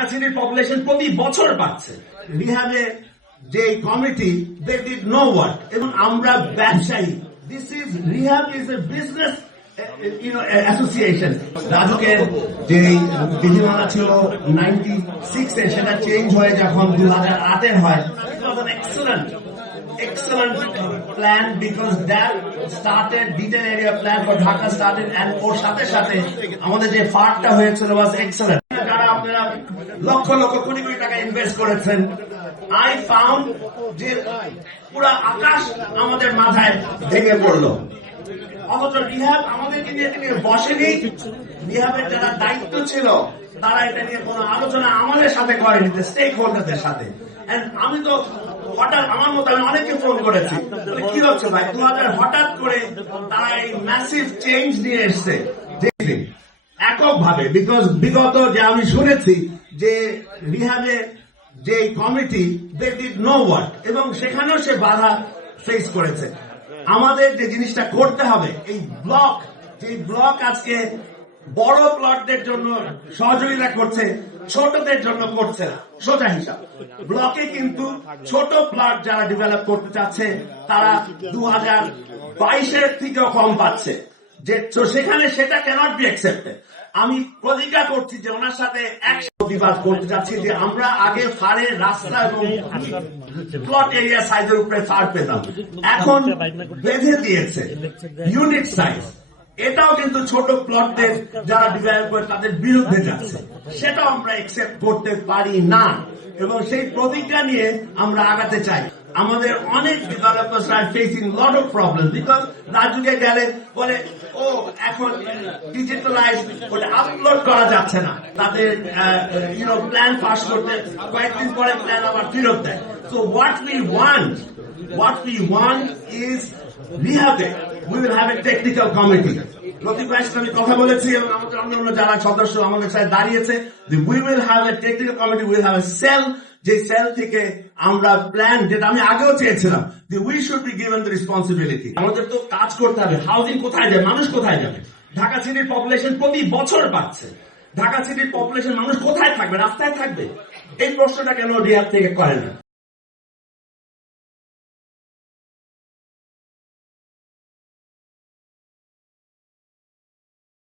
ঢাকা সিটির পপুলেশন প্রতি বছর বাড়ছে। রিহ্যাবে যে committee they did no work, এবং আমরা ব্যবসায়ী, this is REHAB is a business association. রাজুকে যে বিধিমালা ছিল 96-এ, সেটা চেঞ্জ হয়ে যখন 2008-এর হয়, it was an excellent plan because that started detail area plan for Dhaka started, and ওর সাথে সাথে আমাদের যে ফার্টটা হয়েছিল was excellent। যারা আপনারা লক্ষ লক্ষ কোটি কোটি টাকা ইনভেস্ট করেছেন, I found যে পুরো আকাশ আমাদের মাথায় ভেঙে পড়লো। অথচ রিহ্যাব আমাদেরকে নিয়ে বসেনি। রিহ্যাবের যারা দায়িত্ব ছিল তারা এটা নিয়ে কোনো আলোচনা আমাদের সাথে করেনি, স্টেক হোল্ডারদের সাথে। আমি তো হঠাৎ আমার মতো আমি অনেককে ফোন করেছি, কি হচ্ছে ভাই 2000 হঠাৎ করে তারা এই ম্যাসিভ চেঞ্জ নিয়ে এসছে এককভাবে। বিকজ বিগত যে আমি শুনেছি যে রিহ্যাবে যে committee they did no work, এবং সেখানেও সে বাধা ফেস করেছে। আমাদের যে জিনিসটা করতে হবে, এই ব্লক, যে ব্লক আজকে বড় প্লটদের জন্য সহযোগিতা করছে, ছোটদের জন্য করছে না। সোজা হিসাব, ব্লকে কিন্তু ছোট প্লট যারা ডেভেলপ করতে চাচ্ছে তারা 2022-এর থেকেও কম পাচ্ছে, যে সেখানে সেটা ক্যানট বি অ্যাকসেপ্টেড। আমি প্রতিজ্ঞা করছি যে ওনার সাথে প্রতিবাদ করতে চাচ্ছি যে আমরা আগে ফারের রাস্তা এবং প্লট এরিয়া সাইজের উপরে ফার পেতাম, এখন বেঁধে দিয়েছে ইউনিট সাইজ। এটাও কিন্তু ছোট প্লটদের যারা ডিভেলপ করে তাদের বিরুদ্ধে যাচ্ছে, সেটাও আমরা অ্যাকসেপ্ট করতে পারি না, এবং সেই প্রতিজ্ঞা নিয়ে আমরা আগাতে চাই। আমাদের অনেক developers are facing lot of problem, because রাজুকে গেলে বলে ও এখন ডিজিটালাইজ, ওটা আপলোড করা যাচ্ছে না, তাদের প্ল্যান পাস করতে কয়েকদিন পরে প্ল্যান আবার ফেরত দেয়। So what we want is we will have a technical committee. প্রতিবার আমি কথা বলেছি এবং আমাদের অন্যান্য যারা সদস্য আমাদের সাথে দাঁড়িয়েছে, we will have a technical committee, we will have a cell, যে সেল থেকে আমরা প্ল্যান, যেটা আমি আগেও চেয়েছিলাম, we should be given the responsibility। আমাদের তো কাজ করতে হবে। হাউজিং কোথায় যাবে, মানুষ কোথায় যাবে? ঢাকা সিটির পপুলেশন প্রতি বছর বাড়ছে। ঢাকা সিটির পপুলেশন, মানুষ কোথায় থাকবে? রাস্তায় থাকবে? এই প্রশ্নটা কেন রিহ্যাব থেকে করে না?